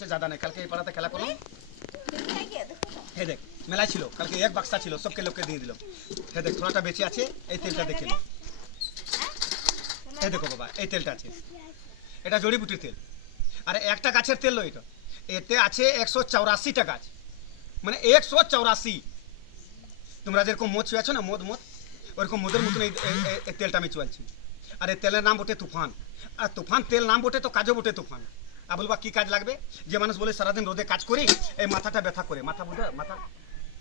আছে ज़्यादा नहीं कल के पाड़ाते खेला করলাম हे देख মেলা ছিল কালকে এক বাক্সা ছিল সবকে লোককে দিয়ে দিলাম हे देख थोड़ाটা বেঁচে আছে এই তেলটা দেখে নে এই দেখো বাবা এই তেলটা আছে এটা জড়িবুটির তেল আর একটা গাছের তেল লয় এটা এতে আছে 184টা গাছ মানে 184 তোমরা যেরকম মদ ছুঁয়েছো না মদ ওরকম মদের মতন এই তেলটা আমি চুয়ালছি আর এই তেলের নাম বটে তুফান আর তুফান তেল নাম বটে তো কাজও বটে তুফান আর বলবা কি কাজ লাগবে যে মানুষ বলে সারাদিন রোদে কাজ করি এই মাথাটা ব্যথা করে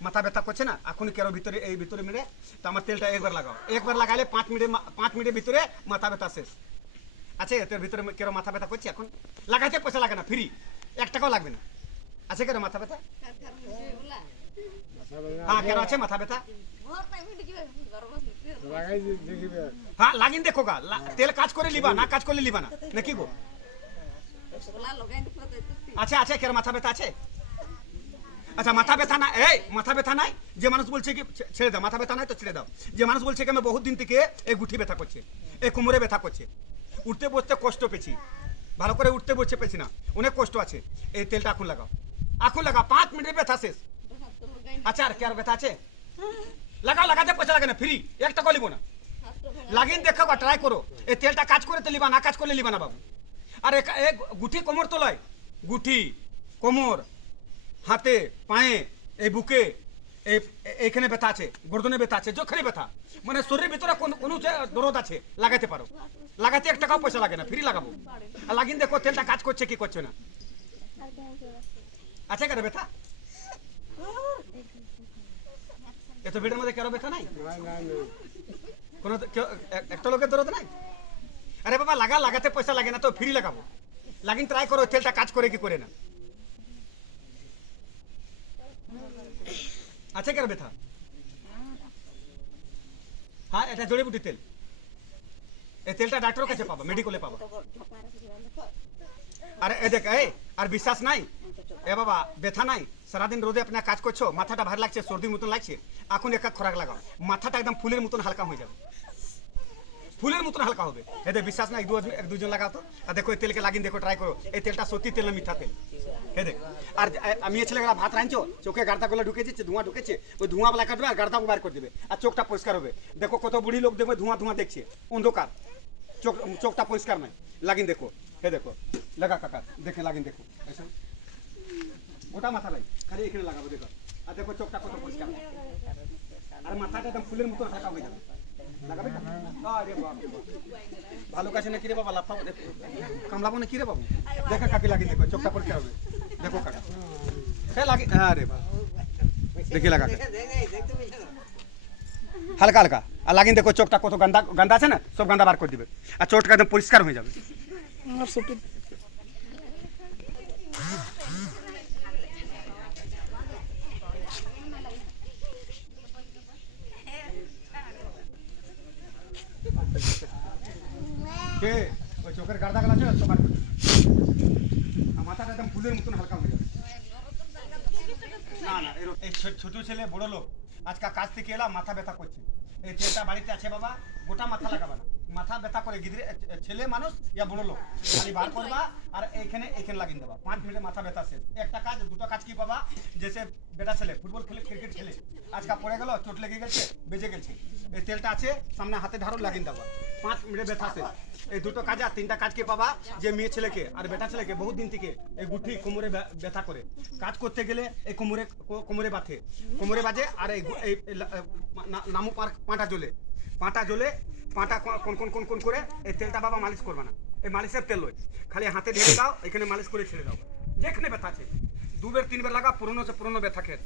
মাথা ব্যথা করছে না এখন কেরো ভিতরে এই ভিতরে মেরে তো আমার তেলটা একবার লাগাইলে 5 মিনিটের ভিতরে মাথা ব্যথা শেষ আছে এর ভিতরে কেরো মাথা ব্যথা করছে এখন লাগাইতে পয়সা লাগে না ফ্রি 1 টাকাও লাগবে না আছে কেরো মাথা ব্যথা হ্যাঁ কেরো আছে মাথা ব্যথা হ্যাঁ লাগিন দেখো গা তেল কাজ করে লিবা না কাজ করলে লিবা না নাকি গো আচ্ছা আচ্ছা কেরো মাথা ব্যথা আছে আচ্ছা মাথা ব্যথা না এই মাথা ব্যথা নাই যে মানুষ বলছে কি ছেড়ে দাও মাথা ব্যথা নাই তো ছেড়ে দাও যে মানুষ বলছে কি আমি বহুত দিন থেকে এই গুঠি ব্যথা করছে এই কোমরে ব্যথা করছে উঠতে বসতে কষ্ট পেছি ভালো করে উঠতে বসতে পেছি না অনেক কষ্ট আছে এই তেলটা এখন লাগাও 5 মিনিটে ব্যথা শেষ আচ্ছা আর কি আর ব্যথা আছে লাগাও লাগাতে পয়সা লাগে না ফ্রি 1 টাকা লিবো না লাগিন দেখো বা ট্রাই করো এই তেলটা কাজ করে তো লিবা না কাজ করলে লিবা না বাবু আর এক গুঠি কোমর তো লয় গুঠি কোমর হাতে পায়ে এই বুকে এইখানে ব্যথা আছে গর্দনে ব্যথা আছে যখনই ব্যথা মানে শরীরের ভিতরে কোনো দরদ আছে লাগাতে পারো লাগাতে 1 টাকাও পয়সা লাগে না ফ্রি লাগাবো আর লাগিন দেখো তেলটা কাজ করছে কি করছে না আছে কেন ব্যথা এত ভিড়ের মধ্যে কারো ব্যথা নাই কোনো একটা লোকের দরদ নাই আরে বাবা লাগাতে পয়সা লাগে না তো ফ্রি লাগাবো লাগিন ট্রাই করো তেলটা কাজ করে কি করে না আছে কেন ব্যথা হ্যাঁ এটা জড়িবুটি তেল এই তেলটা ডাক্তারের কাছে পাবা মেডিকেলে পাবা আরে এ দেখ এই আর বিশ্বাস নাই এ বাবা ব্যথা নাই সারাদিন রোদে আপনার কাজ করছো মাথাটা ভার লাগছে সর্দির মতন লাগছে এখন এক খোরাক লাগাও মাথাটা একদম ফুলের মতন হালকা হয়ে যাবে ফুলের মতন হালকা হবে এদের বিশ্বাস না এক দুজন লাগাও তো আর দেখো এই তেলকে লাগিন দেখো ট্রাই করো এই তেলটা সত্যি তেল না মিঠা তেল হে দেখ আর আমি ছেলেগুলা ভাত রাঁধছো চোখে গার্দাগুলো ঢুকে দিচ্ছে ধোঁয়া ঢুকেছে ওই ধোঁয়াগুলা কাটবে আর গার্দাকে বার করে দেবে আর চোখটা পরিষ্কার হবে দেখো কত বুড়ি লোক দেখবে ধোঁয়া দেখছে অন্ধকার চোখটা পরিষ্কার নাই লাগিন দেখো হে দেখো লাগা কাকা দেখে লাগিন দেখো ওটা মাথা নাই খালি এখানে লাগাবো দেখো আর দেখো চোখটা কত পরিষ্কার আর মাথাটা একদম ফুলের মতো হালকা হয়ে যাবে লাগাবে আরে বাপ ভালো কাছে না কি রে বাবা লাফাও কামলাবো না কি রে বাবু দেখো কাকি লাগিয়ে দেখো চোখটা পরিষ্কার হবে দেখো কাকা হ্যাঁ লাগে আরে বাবা দেখি লাগা হালকা হালকা আর লাগিয়ে দেখো চোখটা কত গন্ধা আছে না সব গন্ধা বার করে দিবে আর চোখটা একদম পরিষ্কার হয়ে যাবে কে ওই চোখের গার্দা গলা আছে সব বার করে মাথাটা একদম ফুলের মতন হালকা হয়ে যাবে না না এই ছোট ছেলে বড় লোক আজকাল কাজ থেকে এলাম মাথা ব্যথা করছে এই তেলটা বাড়িতে আছে বাবা গোটা মাথা লাগাবা না মাথা ব্যথা করে গিদ্রে ছেলে মানুষ ইয়া বড় লোক খালি বার করবা আর এইখানে লাগিয়ে দেবা 5 মিনিটে মাথা ব্যথা শেষ একটা কাজ দুটো কাজ কি পাবা যেসে বেটা ছেলে ফুটবল খেলে ক্রিকেট খেলে আজকাল পড়ে গেল চোট লেগে গেছে বেজে গেছে এই তেলটা আছে সামনে হাতে ধারো লাগিয়ে দেবা 5 মিনিটে ব্যথা শেষ এই দুটো কাজ আর 3টা কাজ কি পাবা যে মেয়ে ছেলেকে আর বেটা ছেলেকে বহুত দিন থেকে এই গুঠি কোমরে ব্যথা করে কাজ করতে গেলে এই কোমরে বাজে আর এই নামু পাঁটা জ্বলে পাঁটা কোন করে এই তেলটা বাবা মালিশ করবা না এই মালিশের তেল লয় খালি হাতে ঢেলে দাও এখানে মালিশ করে ছেড়ে দাও যেখানে ব্যথা আছে 2 বার 3 বার লাগা পুরনো ব্যথা খেয়ে